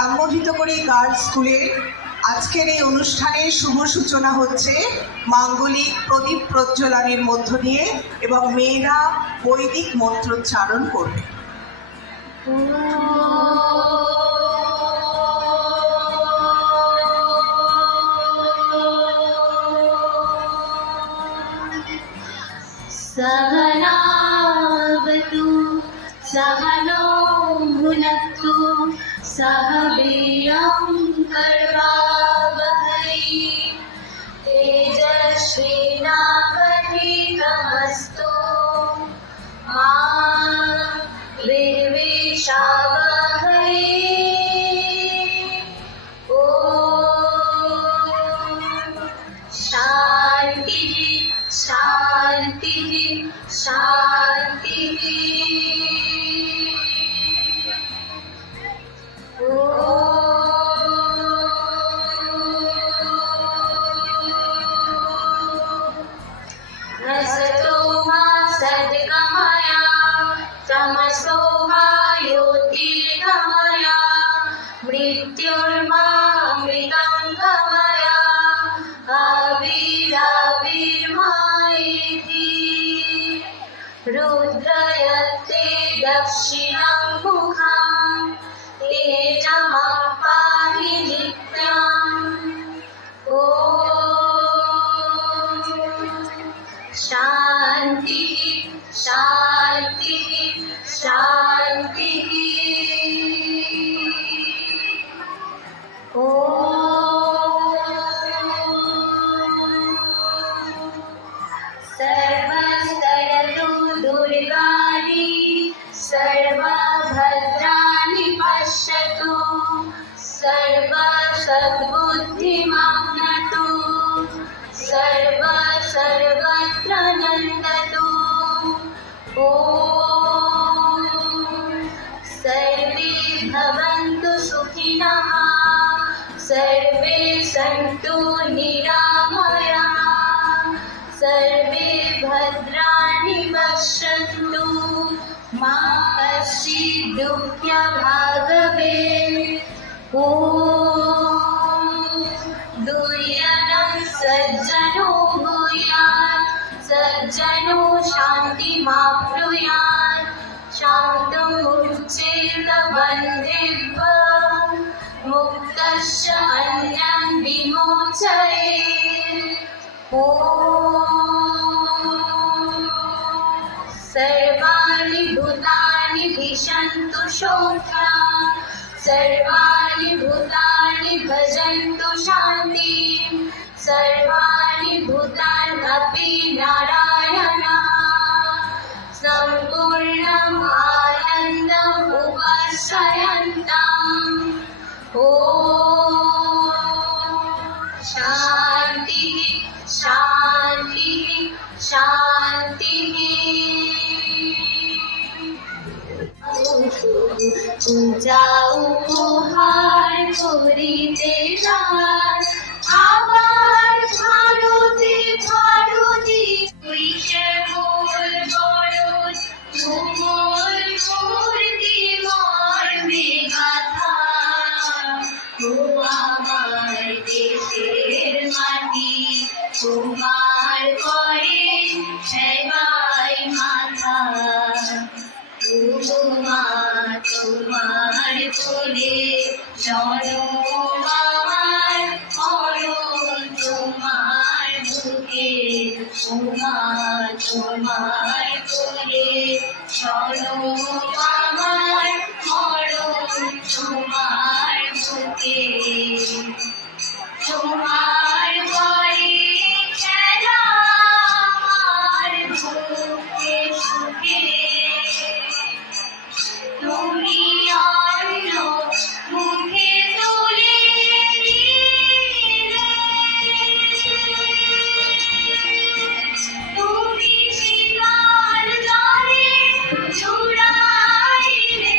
গ্রাম্যহিতকরী girls স্কুলের আজকের এই অনুষ্ঠানের শুভ সূচনা হচ্ছে মাঙ্গলিক প্রদীপ প্রজ্বলনের মধ্য দিয়ে এবং মেয়েরা বৈদিক মন্ত্রোচ্চারণ করবে। सहनावतु सहनो भुनक्तु सह वीर्यं करवावहै तेजस्विनावधीतमस्तु मा विद्विषावहै। ॐ शान्तिः शान्तिः शान्तिः। असतो मा सद्गमय तमसो मा ज्योतिर्गमय मृत्युर्मामृतं गमय आविराविर्मायेति। रुद्रयते दक्षिणं मुखं तेजमपाहि नित्यम्। ॐ शान्तिः शान्तिः शान्तिः। ॐ सर्वस्तरतु दुर्गाणि सर्वभद्राणि पश्यतु सर्वसद्बुद्धिमग्नतु सर्वत्र नन्दतु। ॐ सर्वे भवन्तु सुखिनः सर्वे सन्तु निरामयाः सर्वे भद्राणि पश्यन्तु मा कश्चित् दुःखभाग् भवेत्। ॐ दुर्यनं सज्जनो भूयात् सज्जनो शान्तिमाप्नुयात् शान्तमुच्चेतबन्धेभ्यः मुक्तश्च अन्यं विमोचयेत्। ॐ सर्वाणि भूतानि विशन्तु शोभ्यां सर्वाणि भूतानि भजन्तु शान्तिं सर्वाणि भूतान्यपि नारायणः सम्पूर्णम् आनन्दम् उपाश्रयन्तम्। ॐ शान्तिः शान्तिः शान्तिः। পূজা উপহার করিতে যান আবার ভারতে ভারতে পুইশে মোর বরদ তুমর মূর্তি মর্মে গাথা। ও আমার দেশের মাটি তোমার করে সেবাই মাথা। তোমার কোলে জনম আমার মরণ তোমার বুকে। তোমার কোলে জনম আমার মরণ তোমার বুকে। তোমার পরে খেলা আমার বুকে সুখে। তুমি অন্য মুখে তুলে দিলে তুমি শীতল জলে জুড়াইলে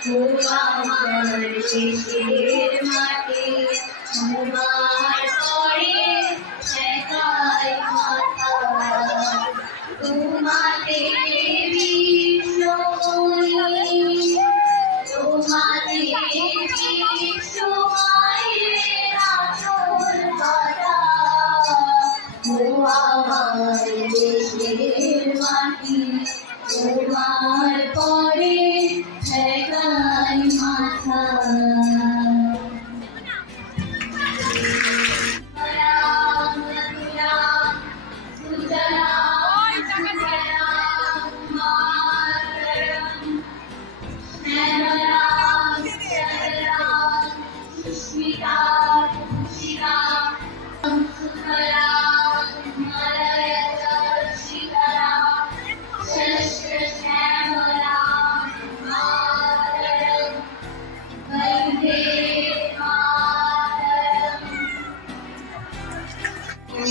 ও আমার দেশের মাটি তোমার পরে ঠেকায় মাথা তোমাতে বিশ্বময়ী তোমাতে বিশ্বময়ের আসল কথা ও আমার দেশের মাটি তোমার পরে ঠেকায় মাথা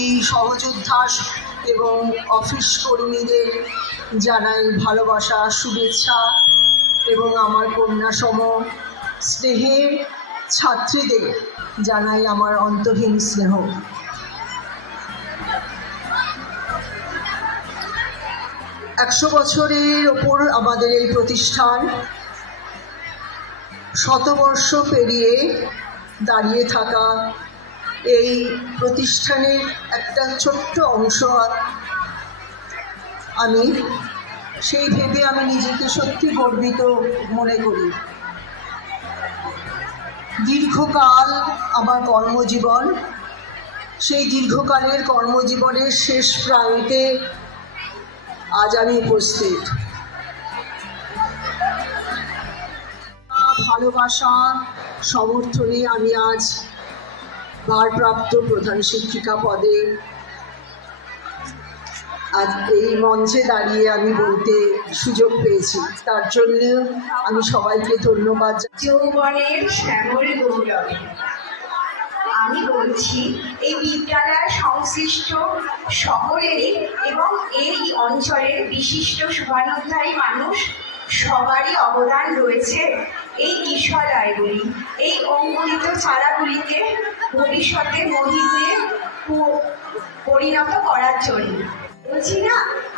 এই সহযোদ্ধা এবং অফিস কর্মীদের জানাই ভালোবাসা, শুভেচ্ছা এবং আমার কন্যাসম স্নেহের ছাত্রীদের জানাই আমার অন্তহীন স্নেহ। 100 বছরের ওপর আমাদের এই প্রতিষ্ঠান, শতবর্ষ পেরিয়ে দাঁড়িয়ে থাকা এই প্রতিষ্ঠানের একটা ছোট্ট অংশ আমি, সেই ভেবে আমি নিজেকে সত্যি গর্বিত মনে করি। দীর্ঘকাল আমার কর্মজীবন, সেই দীর্ঘকালের কর্মজীবনের শেষ প্রান্তে আজ আমি উপস্থিত। ভালোবাসা সমর্থনে আমি আজ ভারপ্রাপ্ত প্রধান শিক্ষিকা পদে আজ এই মঞ্চে দাঁড়িয়ে আমি বলতে সুযোগ পেয়েছি, তার জন্য আমি সবাইকে ধন্যবাদ। যৌবনের শ্যামল গৌরবে আমি বলছি এই বিদ্যালয় সংশ্লিষ্ট সকলেরই এবং এই অঞ্চলের বিশিষ্ট শুভানুধ্যায়ী মানুষ সবারই অবদান রয়েছে এই কিশোরালয়গুলি, এই অঙ্কুরিত চারাগুলিকে ভবিষ্যতে মহিমে পরিণত করার জন্য। বলছি না,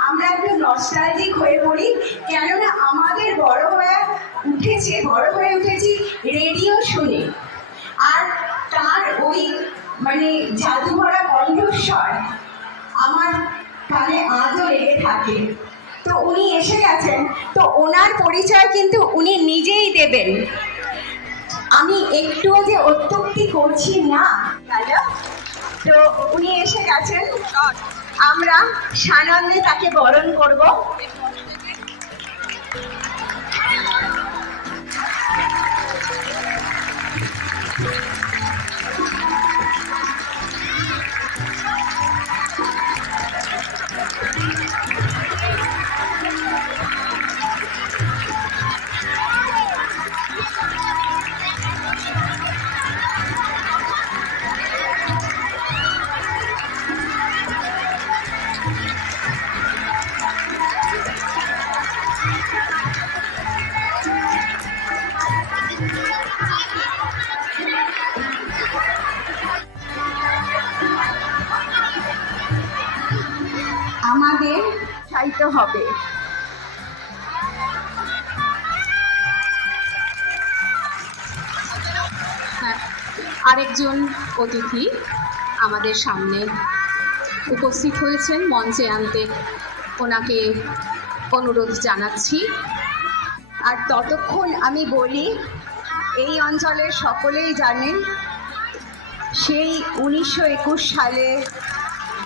আমরা একটু নস্টালজিক হয়ে পড়ি, কেননা আমাদের বড় হয়ে উঠেছি রেডিও শুনে, আর তার ওই জাদুভরা কণ্ঠস্বর আমার কানে আজও লেগে থাকে। তো উনি এসে গেছেন, তো ওনার পরিচয় কিন্তু উনি নিজেই দেবেন। আমি একটুও যে অত্যুক্তি করছি না, তো উনি এসে গেছেন, আমরা সানন্দে তাকে বরণ করব। আমাদের চাইতে হবে। আরেকজন অতিথি আমাদের সামনে উপস্থিত হয়েছেন, মঞ্চে আনতে ওনাকে অনুরোধ জানাচ্ছি। আর ততক্ষণ আমি বলি, এই অঞ্চলের সকলেই জানেন সেই 1921 সালে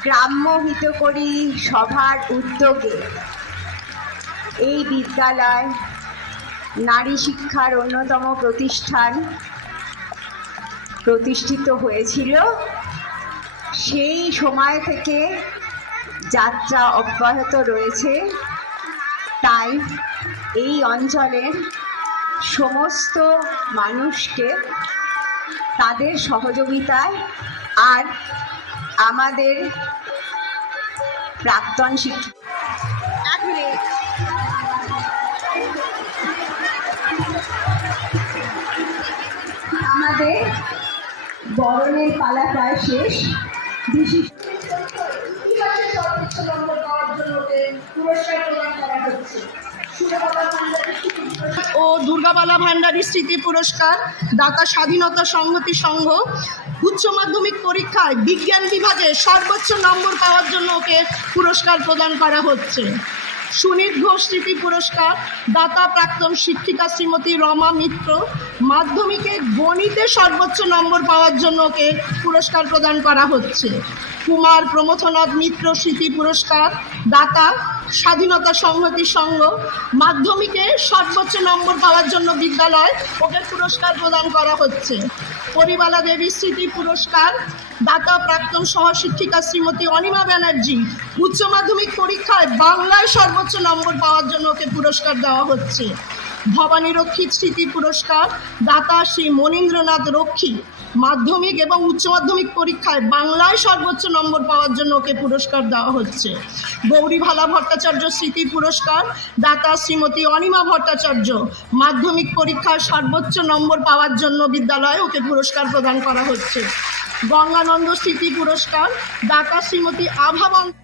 গ্রাম্য হিতকরী সভার উদ্যোগে এই বিদ্যালয় নারী শিক্ষার অন্যতম প্রতিষ্ঠান প্রতিষ্ঠিত হয়েছিল। সেই সময় থেকে যাত্রা অব্যাহত রয়েছে। তাই এই অঞ্চলের সমস্ত মানুষকে তাদের সহযোগিতায় আর আমাদের প্রাক্তন শিক্ষক আমাদের বরণের পালা প্রায় শেষ। বিশিষ্ট ইতিহাসে সর্বোচ্চ নম্বর পাওয়ার জন্য ওকে পুরস্কার প্রদান করা হচ্ছে। ও দুর্গাবালা ভান্ডারী স্মৃতি পুরস্কার, দাতা স্বাধীনতা সংহতি সংঘ। উচ্চ মাধ্যমিক পরীক্ষায় বিজ্ঞান বিভাগে সর্বোচ্চ নম্বর পাওয়ার জন্য ওকে পুরস্কার প্রদান করা হচ্ছে। সুনীত ঘোষ স্মৃতি পুরস্কার, দাতা প্রাক্তন শিক্ষিকা শ্রীমতী রমা মিত্র। মাধ্যমিকে গণিতে সর্বোচ্চ নম্বর পাওয়ার জন্য ওকে পুরস্কার প্রদান করা হচ্ছে। কুমার প্রমথনাথ মিত্র স্মৃতি পুরস্কার, দাতা স্বাধীনতা সংহতি সংঘ। মাধ্যমিকে সর্বোচ্চ নম্বর পাওয়ার জন্য বিদ্যালয় ওকে পুরস্কার প্রদান করা হচ্ছে। পরিবালা দেবী স্মৃতি পুরস্কার, দাতা প্রাক্তন সহশিক্ষিকা শ্রীমতী অনিমা ব্যানার্জি। উচ্চ মাধ্যমিক পরীক্ষায় বাংলায় সর্বোচ্চ নম্বর পাওয়ার জন্য ওকে পুরস্কার দেওয়া হচ্ছে। ভবানী রক্ষিত স্মৃতি পুরস্কার, দাতা শ্রী মনীন্দ্রনাথ রক্ষী। মাধ্যমিক এবং উচ্চ মাধ্যমিক পরীক্ষায় বাংলায় সর্বোচ্চ নম্বর পাওয়ার জন্য ওকে পুরস্কার দেওয়া হচ্ছে। গৌরীভালা ভট্টাচার্য স্মৃতি পুরস্কার, দাতা শ্রীমতী অনিমা ভট্টাচার্য। মাধ্যমিক পরীক্ষায় সর্বোচ্চ নম্বর পাওয়ার জন্য বিদ্যালয়ে ওকে পুরস্কার প্রদান করা হচ্ছে। গঙ্গানন্দ স্মৃতি পুরস্কার, দাতা শ্রীমতী আভা বন্দ্যোপাধ্যায়।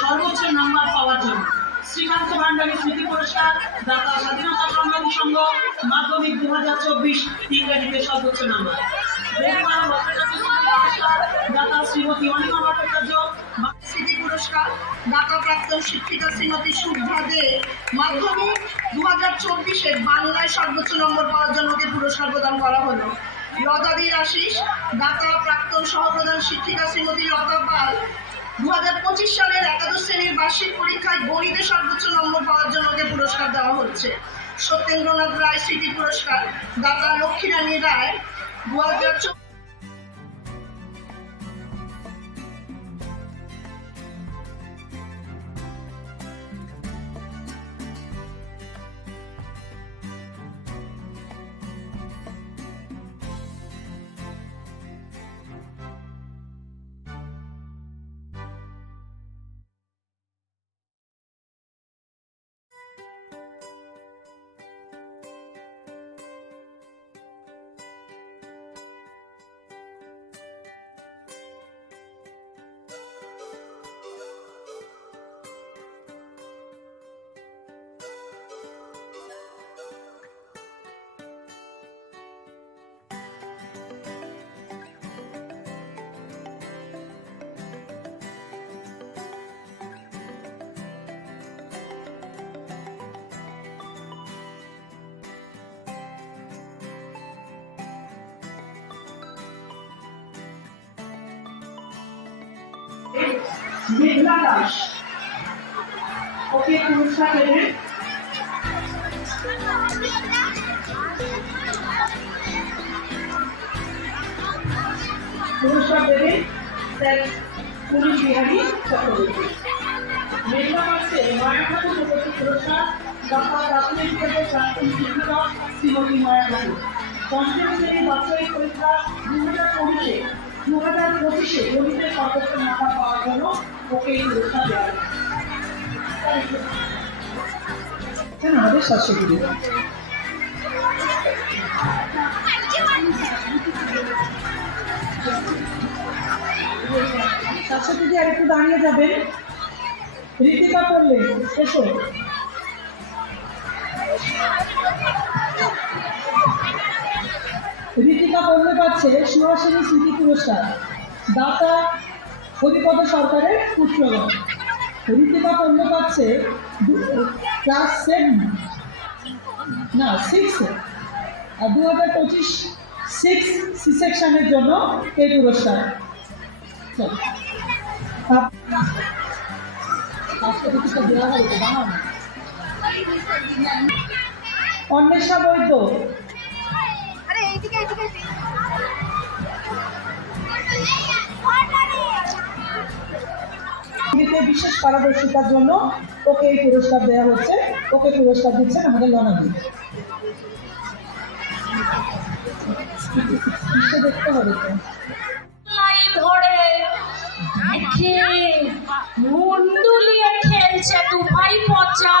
সর্বোচ্চ নাম্বার পাওয়ার জন্য শ্রীকান্ত ভান্ডারী স্মৃতি পুরস্কার, দাতা স্বাধীনতা সংগ্রামী সংঘ। মাধ্যমিক 2024 ইংরেজিতে সর্বোচ্চ নাম্বার। গৌরীভালা ভট্টাচার্য স্মৃতি পুরস্কার, দাতা শ্রীমতী অনিমা ভট্টাচার্য। স্মৃতি পুরস্কার, দাতা প্রাক্তন শিক্ষিকা শ্রীমতী শুভ্রা দে। মাধ্যমিক 2024 বাংলায় সর্বোচ্চ নম্বর পাওয়ার জন্য ওকে পুরস্কার প্রদান করা হলো। লতাদির আশিস, দাতা প্রাক্তন সহপ্রধান শিক্ষিকা শ্রীমতী লতা পাল। 2025 সালের একাদশ শ্রেণীর বার্ষিক পরীক্ষায় গণিতে সর্বোচ্চ নম্বর পাওয়ার জন্য ওকে পুরস্কার দেওয়া হচ্ছে। সত্যেন্দ্রনাথ রায় স্মৃতি পুরস্কার, দাতা লক্ষ্মীরানী রায়। 2024 মেঘলা দাস, ওকে পুরস্কার দেবেন। পুরস্কার দেবেন স্যার পুলিশ বিহারী চক্রবর্তী। মেঘলা দাসকে মায়া খাতুন উপস্থিত পুরস্কার ঢাকা প্রাথমিক বিদ্যালয়ের প্রাক্তন শিক্ষিকা শ্রীমতী মায়া খাতুন। পঞ্চম শ্রেণীর বাৎসরিক পরীক্ষা 2025-এ গণিতের সর্বোচ্চ নাম্বার পাওয়ার জন্য ওকে এই পুরস্কার দেওয়া হয়। আমাদের শাশ্বতী শাশ্বতী আর একটু দাঁড়িয়ে যাবেন। ঋতিকা পড়লে এসো। ঋতিকা পড়লে পাচ্ছে সুহাসিনী স্মৃতি পুরস্কার, দাতা হরিপদ সরকারের পুত্রগণ। ঋতিকা পড়লে পাচ্ছে ক্লাস 6 আর 2025 6 সি সেকশনের জন্য এই পুরস্কার। অন্বেষা বৈদ্য, বিশেষ পারদর্শিতার জন্য ওকে এই পুরস্কার দেওয়া হচ্ছে। ওকে পুরস্কার দিচ্ছেন আমাদের লনাদি। দেখতে হবে তো ধরে মুন্ডুলিয়ে খেলছে দু ভাই পচা।